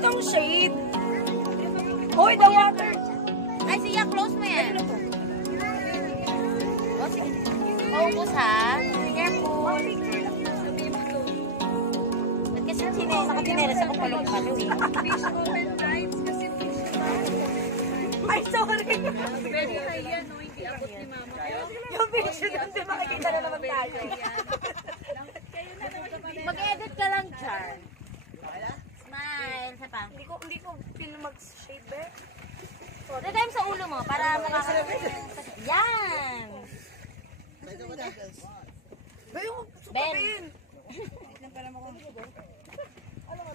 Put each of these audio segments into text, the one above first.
kang shade. Hoy, the water. Ay, siya, close mo yan. O, sige. Focus ha. Careful. Ba't kasi nakatinera sa kapalong-palo eh? Fish open nights kasi fish Ay, sorry. Ready kayo yan, no? Hindi abot ni mama. Yung picture doon, di makikita na naman tayo. Mag-edit ka lang, Char. Smile. Sa pa. Hindi ko feel mag-shade, be. Lagay mo sa ulo mo para makakasya. Yan! Be, yung Ben. supapin.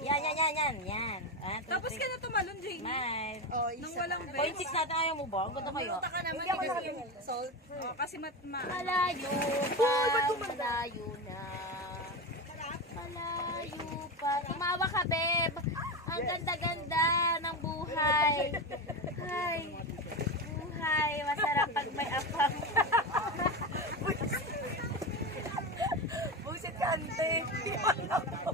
Yan. Tapos ka na tumalon, Jamie. Smile. Nang walang best. 0.6 natin ayaw mo ba? Ang ganda kayo. Pumunta ka naman Hindi ako kasi nakatingin. salt. Kasi Malayo pa, malayo na. Malayo pa. Tumawa ka, Beb. Ang ganda-ganda ng buhay. Ay, buhay. Masarap pag may apam. Busit ka, ante. Di ba lang ako?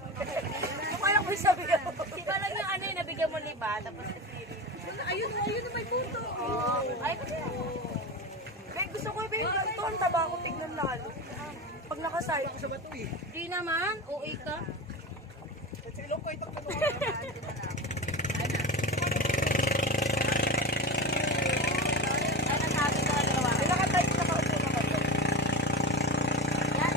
Paano ko sabi ko? Di ba lang yung ano yung nabigyan mo liba? Tapos ayun na may punto. ay, kasi Be, gusto ko ba yung ganito? Ang taba ko tignan lalo. Pag nakasayo ko sa bato eh. di naman. OA ka. Silong ko itong Ay, nasabi ko ang gawa. Nakatayo na ako sa bato. Yan.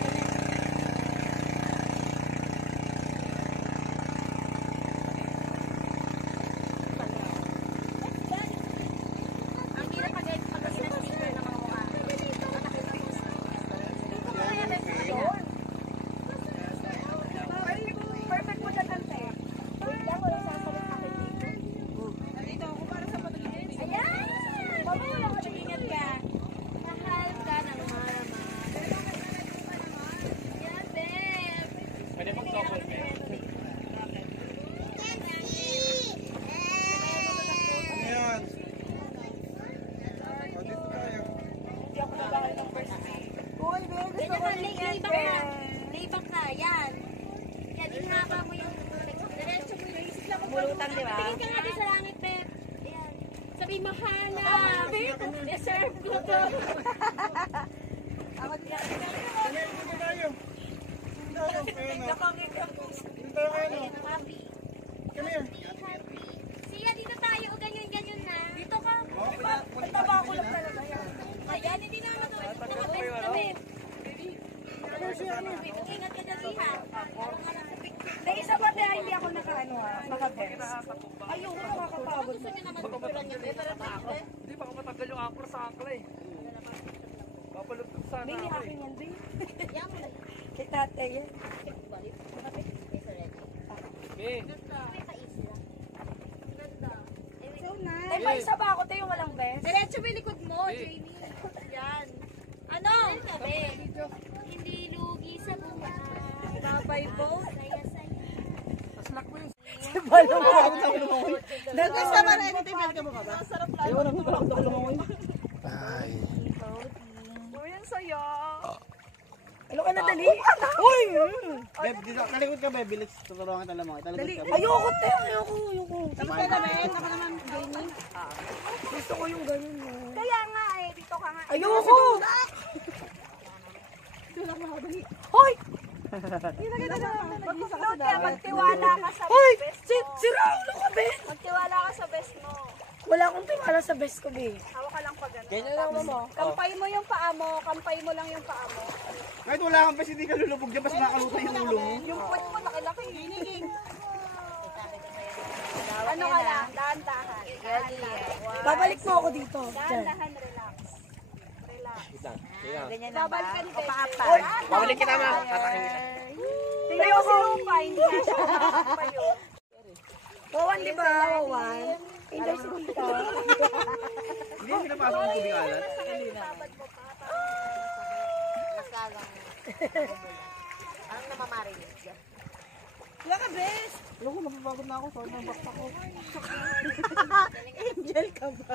Ang hirap pag-edit pag sticker ng mga mukha. Perfect mo dyan, ante. Wait lang, wala sasalit akin dito. Dito ako para sa pag-inis. Ayan! Mamaya ka, ingat ka. Mahal ka ng mahal. Yan, Beb. Pwede mag-couple, Beb. Ayan. O, dito tayo. Hindi ako nabahal ng first day. Uy, be, gusto Ganyan ko ka, rin yan, layback be. ka. Layback ka, yan. Yan, inhaba mo yung diretso mo yung isip lang. Bulutan, di ba? Tingin ka nga din sa langit, Beb. Ayan. Sabi, mahala. Deserve ko to. Dito tayo. Ayan o. Nakangigam. Dito tayo kayo. Ayan, happy. Come here. Happy. Siya, dito tayo. O, ganyan na. Dito ka. Ang taba ko lang talaga yan. Ayan, hindi naman ito. Nakabest na, Beb. Ingat ka na, Siha. Na isa pa tayo, hindi ako naka-best. Ayoko, nakakapagod. Gusto niyo naman pagkulan niyo, Beb. Para tayo, Beb. Hindi, baka matagal yung akro sa akla eh. Papalugtog sana May ako eh. akin yan, be. Yan mo na. Kay tatay yan. Balik. Makapit. Yes, already. Okay. May pais lang. So nice. Tay, pa isa ba ako tayo walang best? Diretso mo yung likod mo, Jamie. Yan. Ano? Sabi, hindi lugi sa buhay. Babay boat. Saya-saya. Balong ako. Gusto mo rin, tingnan ka mo ka ba? Sarap lang. Ay. Uy, ang saya. Ano ka na, dali? Uy! Beb, dito. Kalikot ka, Beb. Bilis. Tuturuan kita lang mga. Talikot ka. Ayoko, te. Ayoko. Tapos ka naman, ako naman, Jamie. Gusto ko yung ganun. Kaya nga eh, dito ka nga. Ayoko! Tulak mo ako, dali. Hoy! Mag-upload ka, magtiwala ka sa Hoy! best Si mo. Raulo ka, be! Magtiwala ka sa best mo. Wala akong tiwala sa best ko, be. Hawak ka lang pa gano'n. Ganyan lang mo. Kampay mo yung paa mo, kampay mo lang yung paa mo. Kahit wala kang bes, hindi ka lulubog dyan. Bas nakaluto yung ulo mo. Yung puwet mo, nakilaki. Ano ka lang, dahan-dahan. Babalik mo ako dito. Diyan. Dahan-dahan, relax. Relax. Ganyan na ba? Babalik ka ni Bebe. Hoy! Babalik kita, ma. Tatakin kita. Tingnan mo si Rupa, hindi ka siya pa yun. Wawan, di ba? Wawan. Enjoy si Tita. Hindi yung pinapasok ng tubig alat. Mas lalang. Anong namamarinig? Wala ka, best. Alam ko, mapapagod na ako. Sobrang bakta ko. Angel ka ba?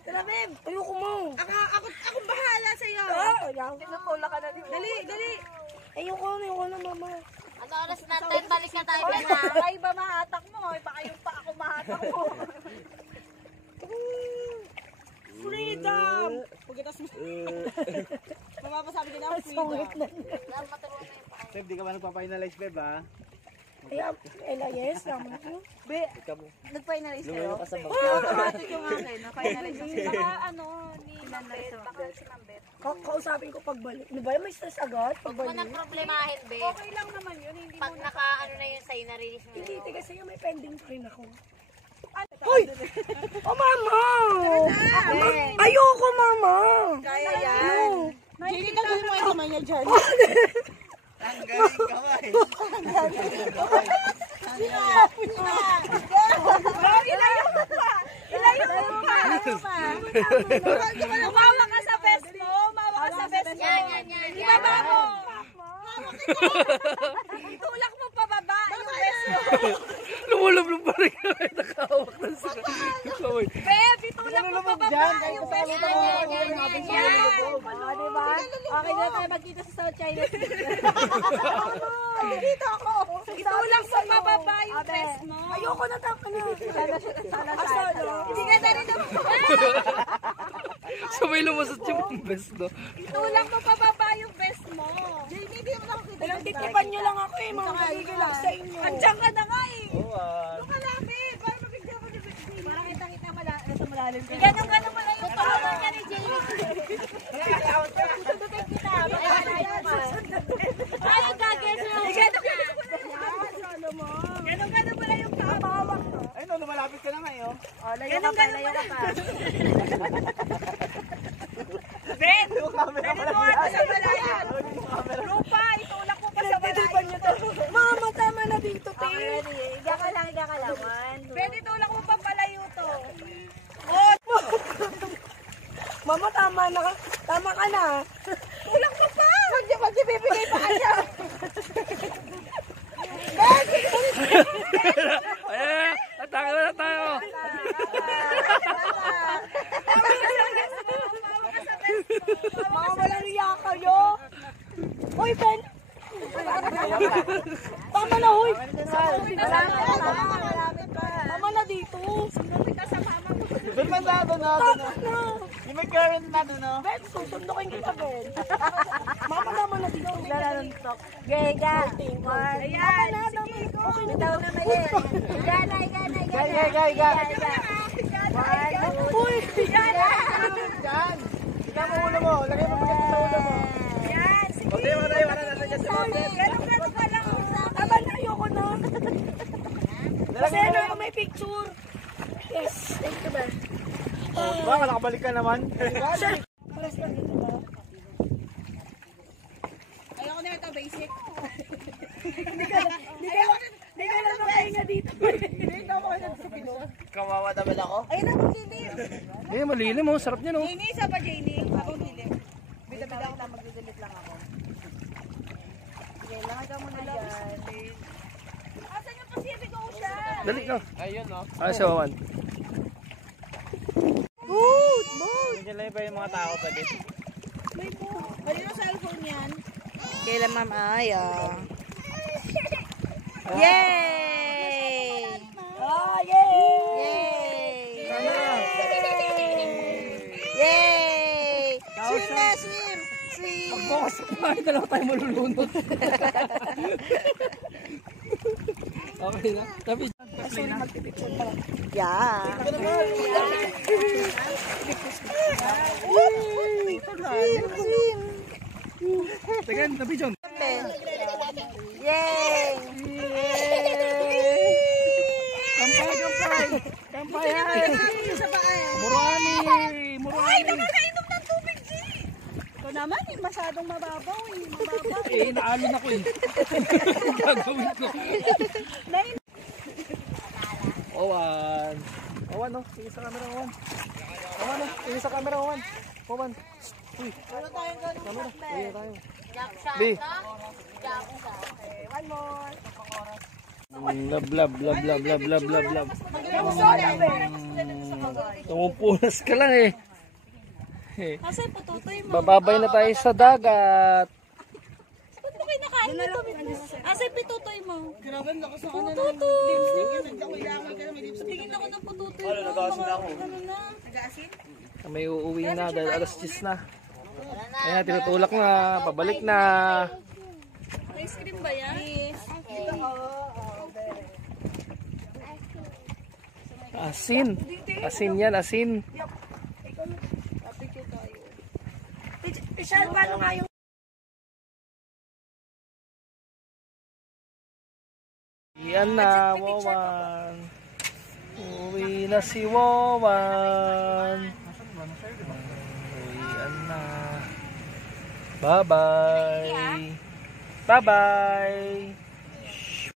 Tara, babe. Ayoko mo. Ako bahala sa'yo. Ayoko. Pinapula ka na din. Dali, dali. Ayoko na, mama. Ano Ano oras natin? Balik na tayo na. Ay ba mahatak mo? Baka yung pa ako mahatak mo. Freedom! Pagkatas mo. Mapapasabi din ako freedom. Beb, di ka ba nagpa-finalize, Beb, ha? Kaya, LIS naman ko. Be, nag-finalize kayo? Lumayo ka sa bag. Automatic yung akin. Na-finalize ako. Baka ano, ni Mambet. Baka si Mambet. Kausapin ko pagbalik. Di ba may stress agad Huwag mo pagbalik? nang problemahin, be. Okay lang naman yun. Hindi Pag mo naka-ano na yun sa'yo, na-release mo Hindi, yun. kasi may pending pa rin ako. Hoy! Oh, mama! Ayoko, mama! kaya yan. Jenny, tanggalin mo yung kamay niya dyan. Ang galing kamay. Ilayo mo pa! Ilayo mo pa! Umawa ka sa best mo! Umawa ka sa best mo! Yan. Ibaba mo! Itulak mo pababa yung best mo! Lumulublob pa rin kami. Nakahawak na sila. Beb, itulak mo pababa yung best mo! Yan. Diba? Okay na tayo magkita sa South China Sea. Dito ako! Itulak mo pababa yung best mo! Ayoko na taka na. Hindi ka na rin Sabay lumasot yung best, no? Itulak mo pababa yung best mo! Jamie, hindi mo nakakita. Walang titipan nyo lang ako eh. Mga magigil lang sa inyo. Andiyan ka na nga eh! Oo, ah. Doon ka lapit! Para mabigyan ko ni Jamie. Para kita sa malalim. Ganun pala yung tulungan ka ni Jamie. Sundutin kita. Makakalayo ka. Ay, gagawin mo. Ganun pala yung kaabawak. Ay, no, lumalapit ka na ngayon. Layo ka pa. Ben! Pwede mo ato sa malayan. Rupa, itulak mo pa sa Titipan malayan. nyo to. Mama, tama na dito, te. Higa ka lang. Pwede itulak mo pa palayo to. Mama, tama na ka. Tama ka na. Tulak mo pa! Magbibigay pa kanya. Ayan, atake na tayo. Mga walang riya kayo. Hoy, Ben. Tama na, hoy. Tama na dito. Doon man na, doon na. Yung may current na doon, no? Ben, susundukin kita, Ben. Mama, tama na dito. Gega. Ayan. Okay na daw. Gay. Uy, Yan. Ikaw mo ulo mo. Lagay mo pagkat sa ulo mo. Okay, wala na dyan sa mga. tama na, ayoko na. Kasi ano yung may picture. Yes, thank you, Ben. Diba, nakabalik ka naman. Pares lang dito ba? Ayoko na ito, basic. Hindi ka na makahinga dito. Kawawa naman ako. Ayun na, Jenny. Eh, malilim, oh. Sarap niya, no? Jenny, isa pa, Jenny. Akong dilim. Bida-bida ako lang, magdidelete lang ako. Sige, lakay ka muna dyan. Asan yung Pacific Ocean? Dali ka. Ayun, no? Ah, si Wawan. Nandiyan lang pa yung mga tao pa din. Kanino cellphone yan? Kailan, Ma'am Aya? Yay! Ah, yay! Yay! Swim na, swim! Swim! Bukas pa, dalawa tayo malulunod. Okay na. Tapi, Yeah! Tegan, tapi John. Yay! Kampay! Murani! Nakainom ng tubig, G! Ito naman, masyadong mababaw eh. Mababaw. Eh, naalon ako eh. Gagawin ko. Owan. Owan, no? Tingin sa camera, Owan. Owan, no? Tingin sa camera, Owan. Owan. Uy, Wala tayong ganun. camera. Uy, tayo. Jump shot, Bi. no? Jump shot. One more. Lab, lab, lab, lab, lab, lab, lab, lab. Tumupunas ka lang eh. Kasi pututoy mo. Bababay na tayo sa dagat. okay, nakain na kami. Asa yung pitutoy mo? Grabe, ang lakas ng ano na. Pututoy! Lipstick yun. Nagkakailangan ka na may lipstick. Tingin ako ng pututoy mo. Nag-aasin ako. Ano na? Nag-aasin? May uuwi na dahil alas 10 na. Ayan, tinutulak na. Pabalik na. Ice cream ba yan? Yes. Asin. Asin yan, asin. Michelle, paano nga yung... Yan na, Wawan. Uwi na si Wawan. Uwian na. Bye-bye. Bye-bye.